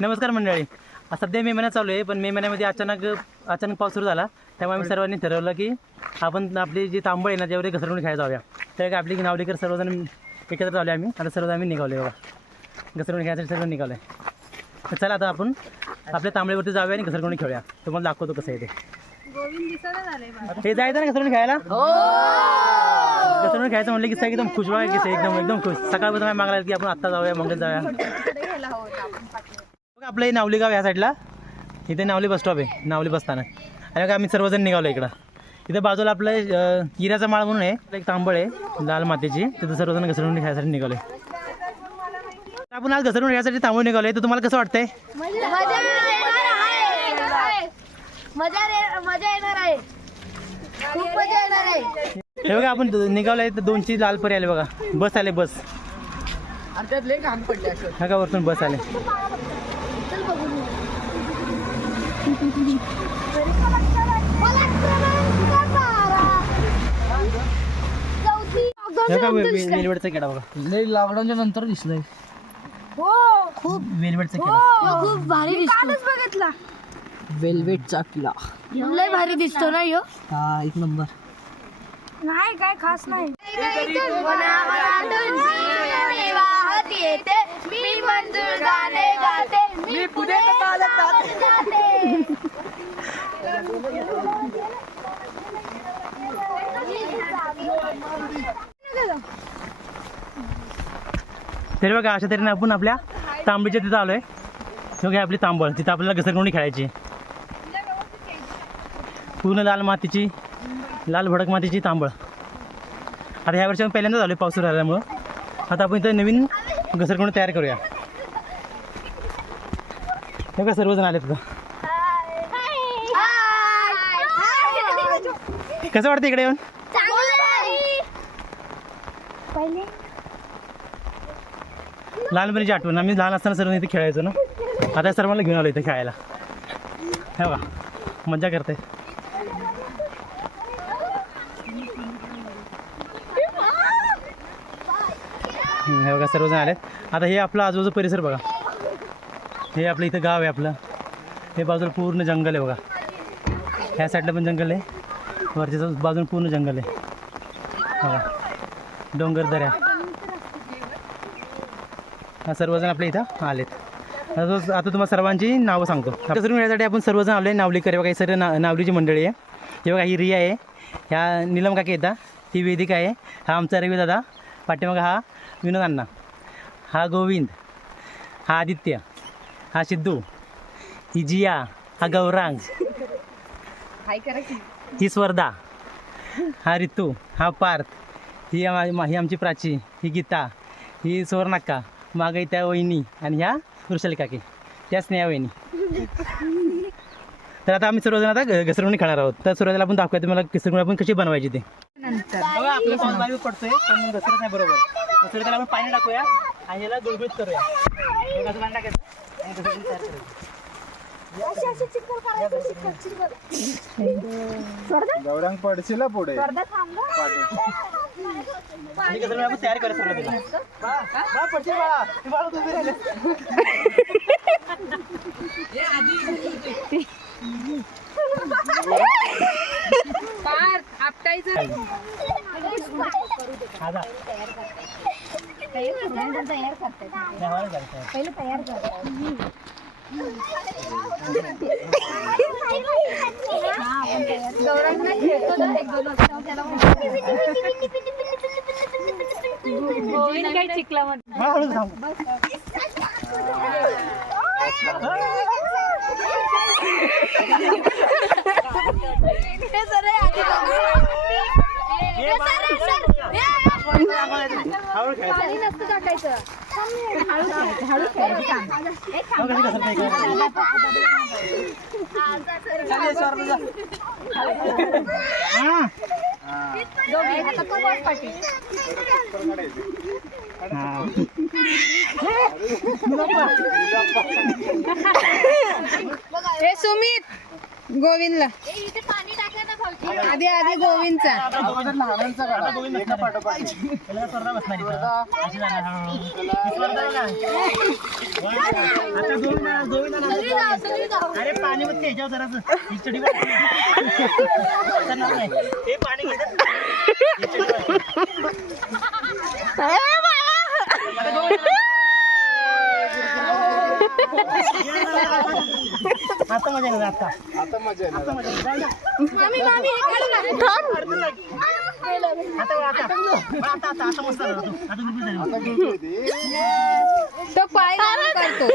नमस्कार मंडळी. सध्या मे महिन्यात चालू आहे, पण मे महिन्यामध्ये अचानक पाऊस सुरू झाला. त्यामुळे आम्ही सर्वांनी ठरवलं की आपण आपली जी तांबळ आहे ना त्यावर घसरगुंडी खेळायला जाऊया. तर आपली नावलीकर सर्वजण एकत्र झाले आम्ही. आता सर्वजण आम्ही निघालो बघा, घसरगुंडी खेळायसाठी सर्व निघालो आहे. तर चला आता आपण आपल्या तांबळीवरती जाऊया आणि घसरगुंडी खेळूया. तुम्हाला दाखवतो कसं आहे ते. हे जायचं ना घसरगुंडी खेळायला. घसरगुंडी खेळायचं म्हटलं की एकदम खुश व्हा, की एकदम खुश. सकाळपासून आम्ही मागला की आपण आत्ता जाऊया, मग जाऊया. आपलं हे नावली गाव या साईडला, इथे नावली बस स्टॉप आहे, नावली बसताना. आणि बघा आम्ही सर्वजण निघालो इकडं. इथं बाजूला आपलं हिऱ्याचा माळ म्हणून आहे, एक तांबळ आहे लाल मातीची. तिथं सर्वजण घसरगुंडी खेळायसाठी निघालोय. आपण आज घसरगुंडी खेळायसाठी थांबून निघालोय. तर तुम्हाला कसं वाटतंय? मजा येणार आहे, खूप मजा येणार आहे. हे बघा आपण निघालोय तर 2ची लाल परी आले बघा, बस आले बस. हा का वरतून बस आले. वेलवेटचा खेळा बघा, लॉकडाऊनच्या नंतर दिसलंय. हो खूप वेलवेटचा खेळा खूप भारी दिसतो. बघितला वेलवेटचा किल्ला लय भारी दिसतो ना ह्यो. हा एक नंबर. नाही काय खास नाही. मी मंजूर गाणे गाते, मी पुढे तरी बघा अशा तऱ्हेने आपण आपल्या तांबडीच्या तिथं आलोय. बघा आपली तांबळ, तिथं आपल्याला घसरगुंडी खेळायची. पूर्ण लाल मातीची, लाल भडक मातीची तांबळ. आता ह्या वर्षी पहिल्यांदा झालोय पाऊस सुरू झाल्यामुळं. आता आपण इथं नवीन घसरगुंडी तयार करूया. बघा सर्वजण आले तिथं. कसं वाटतं इकडे येऊन? लहानपणीची आठवण. आम्ही लहान असताना सर्व इथे खेळायचो ना. आता सर्वांना घेऊन आलो इथे खेळायला. हे बघा मजा करते. हे बघा सर्वजण आलेत. आता हे आपलं आजूबाजू परिसर बघा. हे आपलं इथं गाव आहे आपलं. हे बाजूला पूर्ण जंगल आहे बघा. ह्या साईडला पण जंगल आहे, वरच्या बाजूला पूर्ण जंगल आहे बघा, डोंगर दऱ्या. हा सर्वजण आपल्या इथं आलेत. आता तुम्हाला सर्वांची नावं सांगतो. घसरगुंडी यासाठी आपण सर्वजण आलो आहे. नावलीकर बघा, ही सर्व नावलीची मंडळी आहे. हे बघा ही रिया आहे, ह्या नीलम काकी येतात, ही वेदिका आहे, हा आमचा रवी दादा, पाठीमागा हा विनोद अण्णा, हा गोविंद, हा आदित्य, हा सिद्धू, ही जिया, हा गौरांग, ही स्वर्धा, हा रितू, हा पार्थ, ही आमची प्राची, ही गीता, ही सुवर्णाक्का, मागे त्या वहिनी, आणि ह्या वृषाली काकी, त्या स्नेहा वहिनी. तर आता आम्ही सर्वजण आता घसरगुंडी खेळणार आहोत. तर सुरुवातीला आपण दाखवूया तुम्हाला घसरगुंडी आपण कशी बनवायची ते. बघा आपलं पाऊस बारीक पडतोय पण घसरत नाही बरोबर. घसरताना आपण पाणी टाकूया आणि याला गुळगुळीत करूया. कसं पाणी टाकायचं आणि घसरगुंडी तयार करायची. गौरांग पडशील पुढे. आपण तयार करूया सुरुवातीला. पडशील बाळा, बाळा तुम्ही राहिले. काय चिकला पाणी नसतं टाकायचं. हळू हे सुमित गोविंदला इथे पाणी टाकलं ना आधी आधी गोविंदचा आता गोविंद बसणार आहे. त्याला स्पर्धा बसणार इथं. अशी जाणार हळूहळू. ही स्पर्धा बघा. आता गोविंद अरे पाणी मग ह्याच्यावर जरासं ही चढी वाढली. उतरणार नाही. हे पाणी घेतात. ही चढी वाढली. आता गोविंद आता मजा येणार आता मजा येणार जाऊ द्या. मामी मामी हे काढू ना आता मस्त झालं तू. आता गुडगुड झाली. तो पाय लावून करतो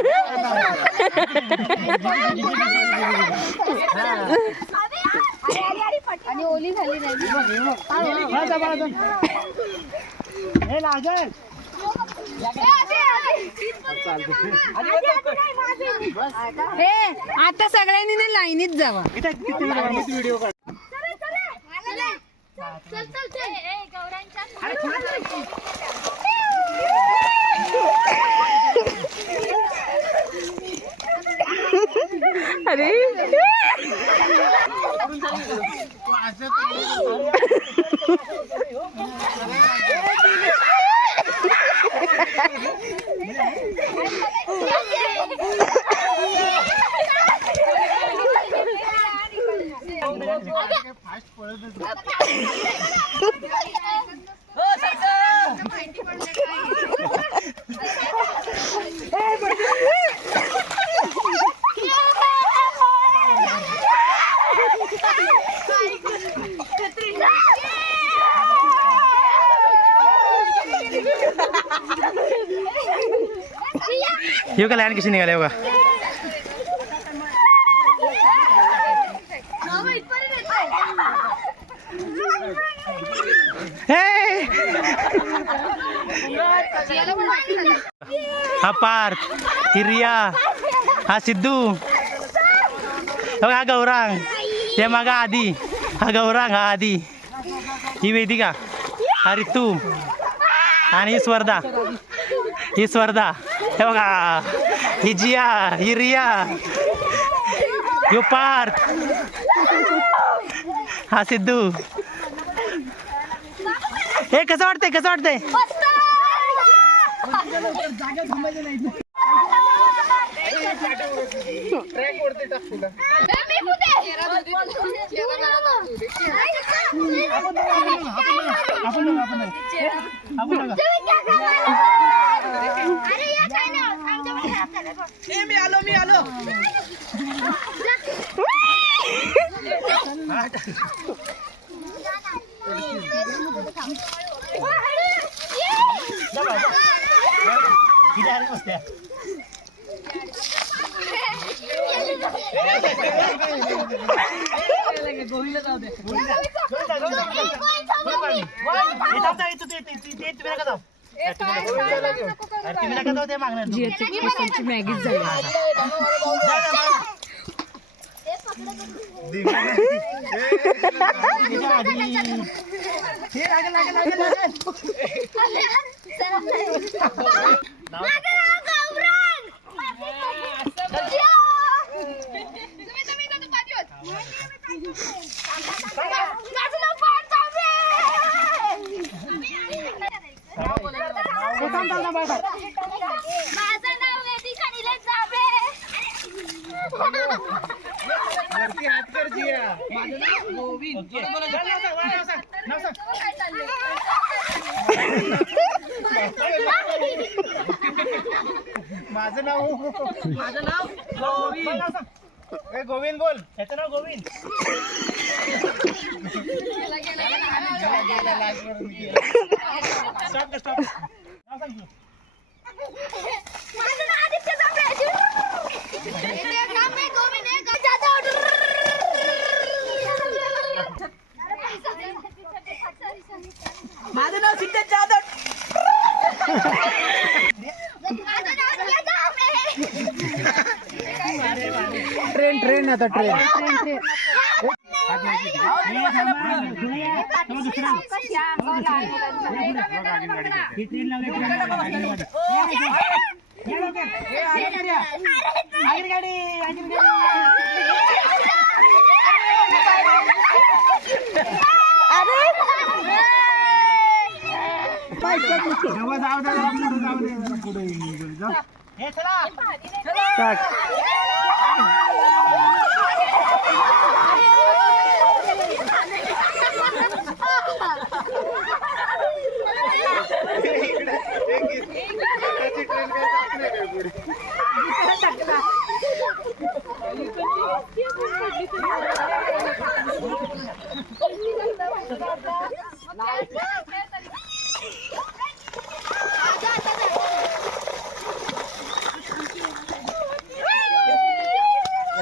आणि ओली झाली नाही हे लागल हे आता सगळ्यांनी ना लाईनीत जावा व्हिडिओ काढ. अरे हे का लहान कशी निघाले बघा. हा पार्थ, ही रिया, हा सिद्धू, हा गौरांग, हे मागा आदी, हा गौरांग, हा आदी, ही वेदिका, हा रितू आणि ही स्वर्धा, ही स्वर्धा, हे बघा ही जिया, ही रिया, यो पार्थ, हा सिद्धू. हे कसं वाटतंय कसं वाटतंय. मी आलो मॅगीच झाली. माझं नाव वेदिका निलेश जावे. वरती हात कर जिया. माझं नाव गोविंद. गोविंद बोल. त्याचं नाव गोविंद. स्टॉप कर स्टॉप. नाव सांग तू. माझं नाव आदित्य जांभळे. गोविंद एक जाधव. माझं नाव सिद्धेश जाधव. माझं नाव रिया जांभळे. ट्रेन आता ट्रेन. गाडी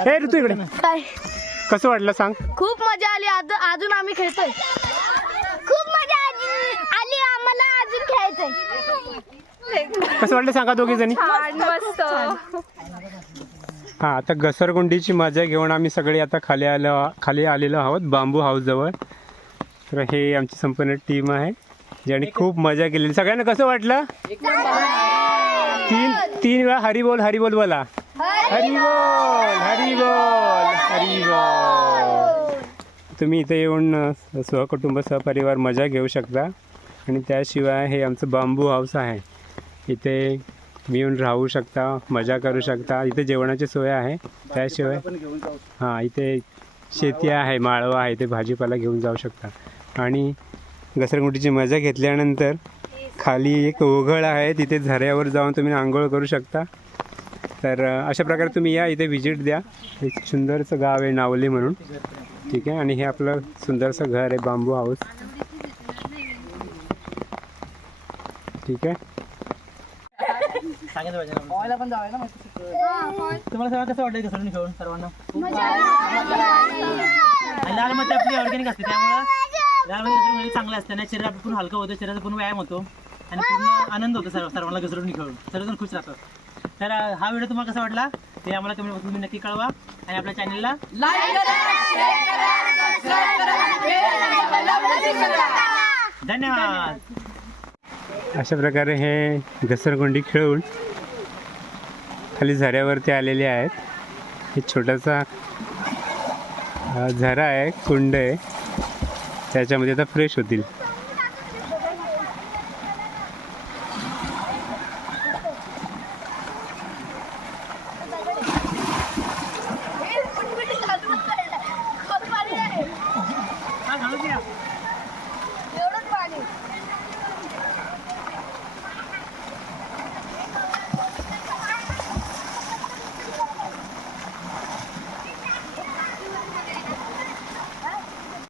हे ऋतू इकडे काय कसं वाटलं सांग. खूप मजा आली अजून आम्ही खेळतोय. खूप मजा आली आम्हाला अजून खेळतोय. कसं वाटलं सांगा दोघी जणी. मस्त. हां आता घसरगुंडीची मजा घेऊन आम्ही सगळे आता खाली आलेलो आहोत बांबू हाऊस जवळ. तर हे आमची संपूर्ण टीम आहे ज्याने खूप मजा केलेली. सगळ्यांना कसं वाटलं. तीन वेळा हरी बोल हरी बोल बोला. हरी बोल हरी बोल हरी बोल. तुम्ही इथे येऊन सहकुटुंब सहपरिवार मजा घेऊ शकता. आणि त्याशिवाय हे आमचं बांबू हाऊस आहे. इथे येऊन राहू शकता मजा करू शकता. इथे जेवणाची सोय आहे. त्याशिवाय हां इथे शेती आहे माळवा आहे ते भाजीपाला घेऊन जाऊ शकता. आणि घसरगुंडीची मजा घेतल्यानंतर खाली एक ओघळ आहे तिथे झऱ्यावर जाऊन तुम्ही आंघोळ करू शकता. तर अशा प्रकारे तुम्ही या इथे व्हिजिट द्या. एक सुंदरसं गाव आहे नावली म्हणून. ठीक आहे. आणि हे आपलं सुंदरसं घर आहे बांबू हाऊस. ठीक आहे. सांगितलं पाहिजे तुम्हाला सगळं कसं वाटलं घसरून खेळून सर्वांना. आणि लाल माती आपली ऑर्गॅनिक असते त्यामुळं लाल माती घसरून चांगलं असतं ना. शरीर पूर्ण हलकं होतं शरीराचा पूर्ण व्यायाम होतो आणि पूर्ण आनंद होतो सर्वांना घसरून खेळून सर्वजण खुश राहतात. तर हा व्हिडिओ तुम्हाला कसा वाटला ते आम्हाला कमेंट बॉक्समध्ये नक्की कळवा. आणि आपल्या चॅनलला धन्यवाद. अशा प्रकारे हे घसरगुंडी खेळून खाली झऱ्यावरती आलेले आहेत. एक छोटासा झरा आहे कुंड आहे त्याच्यामध्ये आता फ्रेश होतील.